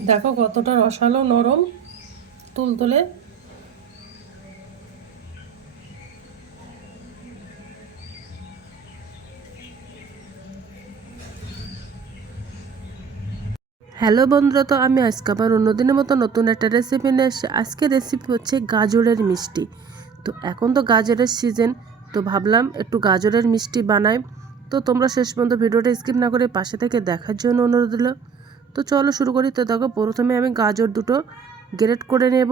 দেখো কতটা রসালো, নরম, তুলতুলে। হ্যালো বন্ধুরা, তো আমি আজকে আবার অন্যদিনের মতো নতুন একটা রেসিপি নিয়ে এসেছি। আজকে রেসিপি হচ্ছে গাজরের মিষ্টি। তো এখন তো গাজরের সিজন, তো ভাবলাম একটু গাজরের মিষ্টি বানাই। তো তোমরা শেষ পর্যন্ত ভিডিওটা স্কিপ না করে পাশে থেকে দেখার জন্য অনুরোধ দিল। তো চলো শুরু করি। তো দেখো, প্রথমে আমি গাজর দুটো গ্রেট করে নেব।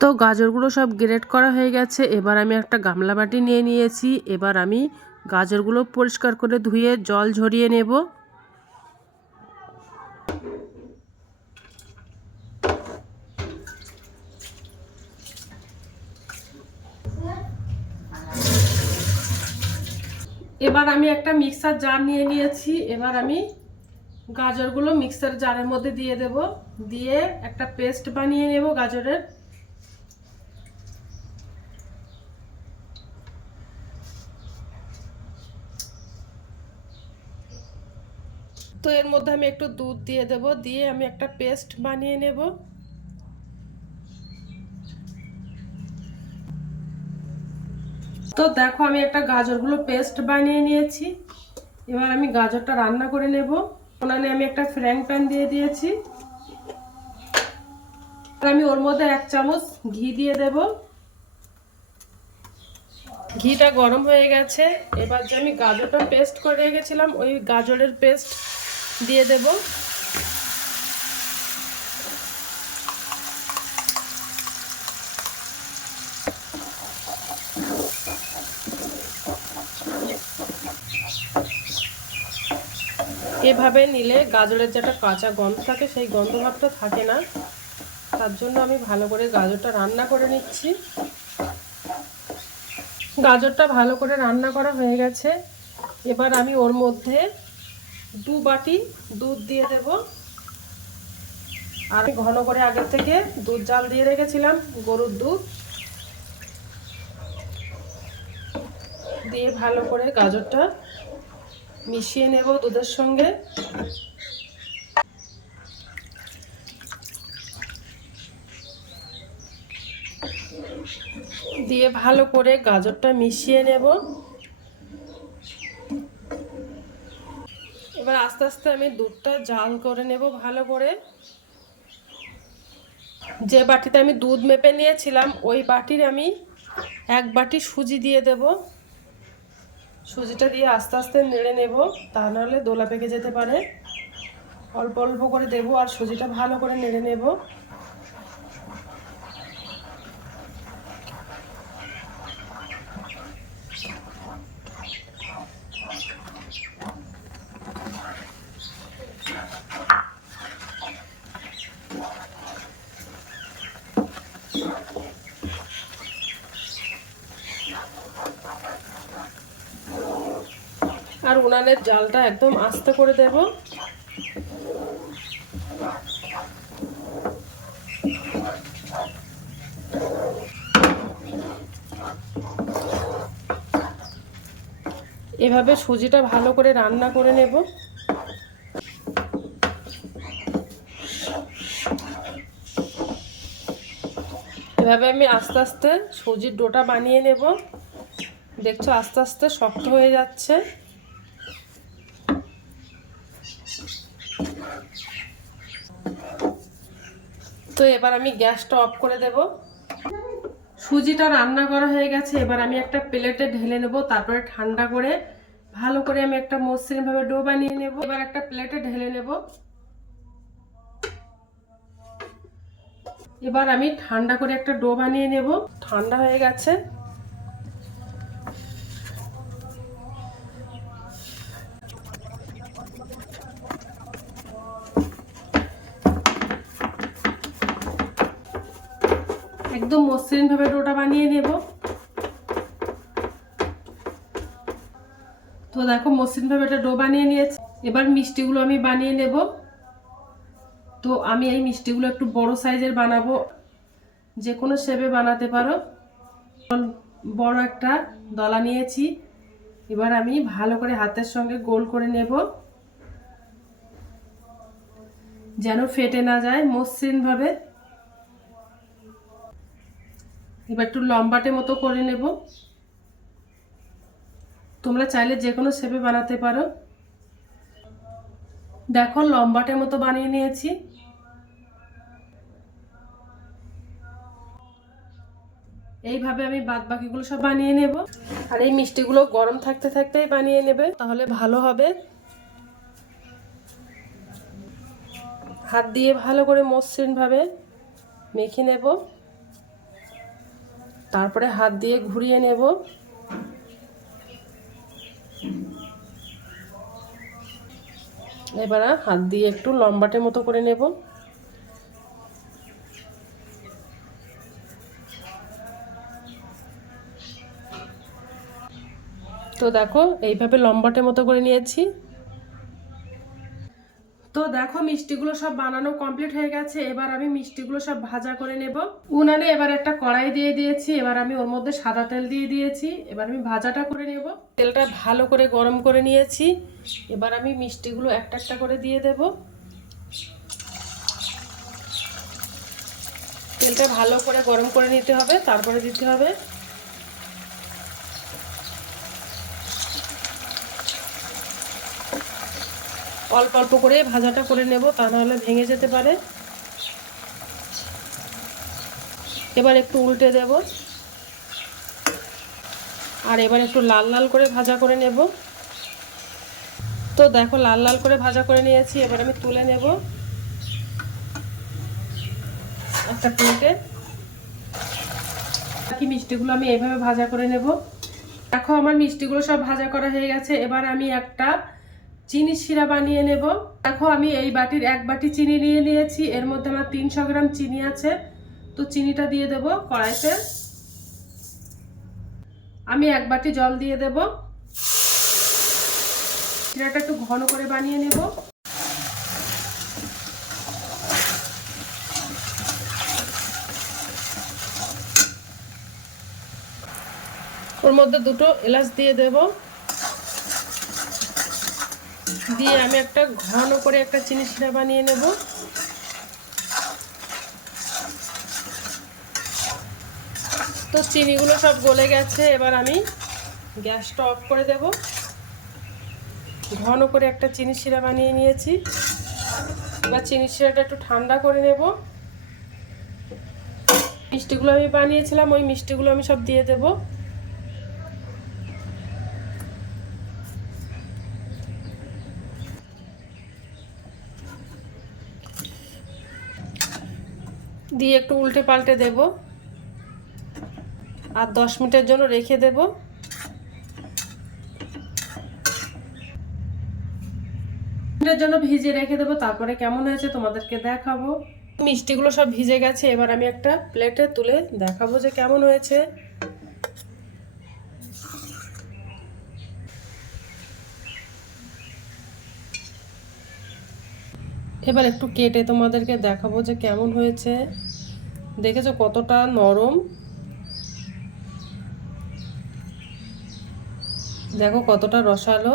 তো গাজরগুলো সব গ্রেট করা হয়ে গেছে। এবার আমি একটা গামলা বাটি নিয়ে নিয়েছি। এবার আমি গাজরগুলো পরিষ্কার করে ধুয়ে জল ঝরিয়ে নেব। এবার আমি একটা মিক্সার জার নিয়ে নিয়েছি। এবার আমি গাজরগুলো মিক্সার জারের মধ্যে দিয়ে দেব, দিয়ে একটা পেস্ট বানিয়ে নেব গাজরের। তো এর মধ্যে আমি একটু দুধ দিয়ে দেব, দিয়ে আমি একটা পেস্ট বানিয়ে নেব। তো দেখো, আমি একটা গাজরগুলো পেস্ট বানিয়ে নিয়েছি। এবার আমি গাজরটা রান্না করে নেব। উনানে আমি একটা ফ্রাইং প্যান দিয়ে দিয়েছি। আমি ওর মধ্যে 1 চামচ ঘি দিয়ে দেব। ঘিটা গরম হয়ে গেছে। এবার যে আমি গাজরটা পেস্ট করে রেখেছিলাম, ওই গাজরের পেস্ট দিয়ে দেব। এভাবে নিলে গাজরের যেটা কাঁচা গন্ধ থাকে, সেই গন্ধ ভাবটা থাকে না। তার জন্য আমি ভালো করে গাজরটা রান্না করে নিচ্ছি। গাজরটা ভালো করে রান্না করা হয়ে গেছে। এবার আমি ওর মধ্যে 2 বাটি দুধ দিয়ে দেব। আর আমি ঘন করে আগে থেকে দুধ জাল দিয়ে রেখেছিলাম, গরুর দুধ দিয়ে ভালো করে গাজরটা মিশিয়ে নেব দুধের সঙ্গে। দিয়ে ভালো করে গাজরটা মিশিয়ে নেব। এবার আস্তে আস্তে আমি দুধটা জাল করে নেব ভালো করে। যে বাটিতে আমি দুধ মেপে নিয়েছিলাম, ওই বাটির আমি 1 বাটি সুজি দিয়ে দেব। সুজিটা দিয়ে আস্তে আস্তে নেড়ে নেব, তা নাহলে দোলা পেকে যেতে পারে। অল্প অল্প করে দেবো আর সুজিটা ভালো করে নেড়ে নেব। আর উনানের জালটা একদম আস্তে করে দেব। এভাবে সুজিটা ভালো করে রান্না করে নেব। এভাবে আমি আস্তে আস্তে সুজির ডোটা বানিয়ে নেব। দেখছো আস্তে আস্তে শক্ত হয়ে যাচ্ছে। তো এবার আমি গ্যাসটা অফ করে দেব। সুজিটা রান্না করা হয়ে গেছে। এবার আমি একটা প্লেটে ঢেলে নেব, তারপরে ঠান্ডা করে ভালো করে আমি একটা মসৃণ ভাবে ডো বানিয়ে নেব। এবার একটা প্লেটে ঢেলে নেব। এবার আমি ঠান্ডা করে একটা ডো বানিয়ে নেব। ঠান্ডা হয়ে গেছে। একদম মসৃণ ভাবে ডোটা বানিয়ে নেব। তো দেখো মসৃণ ভাবে একটা ডো বানিয়ে নিয়েছি। এবার মিষ্টিগুলো আমি বানিয়ে নেব। তো আমি এই মিষ্টিগুলো একটু বড় সাইজের বানাবো, যে কোনো শেপে বানাতে পারো। বড় একটা দলা নিয়েছি, এবার আমি ভালো করে হাতের সঙ্গে গোল করে নেব, যেন ফেটে না যায়, মসৃণ ভাবে। এবার একটু লম্বাটে মতো করে নেব। তোমরা চাইলে যে কোনো শেপে বানাতে পারো। দেখো লম্বাটে মতো বানিয়ে নিয়েছি। এইভাবে আমি বাদ বাকিগুলো সব বানিয়ে নেব। আর এই মিষ্টিগুলো গরম থাকতে থাকতেই বানিয়ে নেবে, তাহলে ভালো হবে। হাত দিয়ে ভালো করে মসৃণ ভাবে মেখে নেব, তারপরে হাত দিয়ে ঘুরিয়ে নেব। এবার হাত দিয়ে একটু লম্বাটে মতো করে নেব। তো দেখো এইভাবে লম্বাটে মতো করে নিয়েছি। তো দেখো মিষ্টিগুলো সব বানানো কমপ্লিট হয়ে গেছে। এবার আমি মিষ্টিগুলো সব ভাজা করে নেব। উনানে এবার একটা কড়াই দিয়ে দিয়েছি, এবার আমি ওর মধ্যে সাদা তেল দিয়ে দিয়েছি। এবার আমি ভাজাটা করে নেব। তেলটা ভালো করে গরম করে নিয়েছি। এবার আমি মিষ্টিগুলো একটা একটা করে দিয়ে দেব। তেলটা ভালো করে গরম করে নিতে হবে, তারপরে দিতে হবে। অল্প অল্প করে ভাজাটা করে নেব, তা নাহলে ভেঙে যেতে পারে। এবার একটু উল্টে দেব, আর এবার একটু লাল লাল করে ভাজা করে নেব। তো দেখো লাল লাল করে ভাজা করে নিয়েছি। এবার আমি তুলে নেব একটা প্লেটে। বাকি মিষ্টিগুলো আমি এইভাবে ভাজা করে নেব। দেখো আমার মিষ্টিগুলো সব ভাজা করা হয়ে গেছে। এবার আমি একটা চিনি শিরা বানিয়ে নেব। দেখো আমি এই বাটির 1 বাটি চিনি নিয়ে নিয়েছি। এর মধ্যে আমার 300 গ্রাম চিনি আছে। তো চিনিটা দিয়ে দেব কড়াইতে। আমি 1 বাটি জল দিয়ে দেব। শিরাটা একটু ঘন করে বানিয়ে নেব। ওর মধ্যে 2টো এলাচ দিয়ে দেব। দিয়ে আমি একটা ঘন করে একটা চিনি শিরা বানিয়ে নেব। তো চিনিগুলো সব গলে গেছে। এবার আমি গ্যাসটা অফ করে দেব। ঘন করে একটা চিনি শিরা বানিয়ে নিয়েছি। এবার চিনি শিরাটা একটু ঠান্ডা করে নেব। মিষ্টিগুলো আমি বানিয়েছিলাম, ওই মিষ্টিগুলো আমি সব দিয়ে দেব। দিয়ে একটু উল্টে পাল্টে দেব, আর 10 মিনিটের জন্য রেখে দেব। মিনিটের জন্য ভিজিয়ে রেখে দেবো, তারপরে কেমন হয়েছে তোমাদেরকে দেখাবো। মিষ্টিগুলো সব ভিজে গেছে। এবার আমি একটা প্লেটে তুলে দেখাবো যে কেমন হয়েছে। এবার একটু কেটে তোমাদেরকে দেখাবো যে কেমন হয়েছে। দেখেছো কতটা নরম, দেখো কতটা রসালো।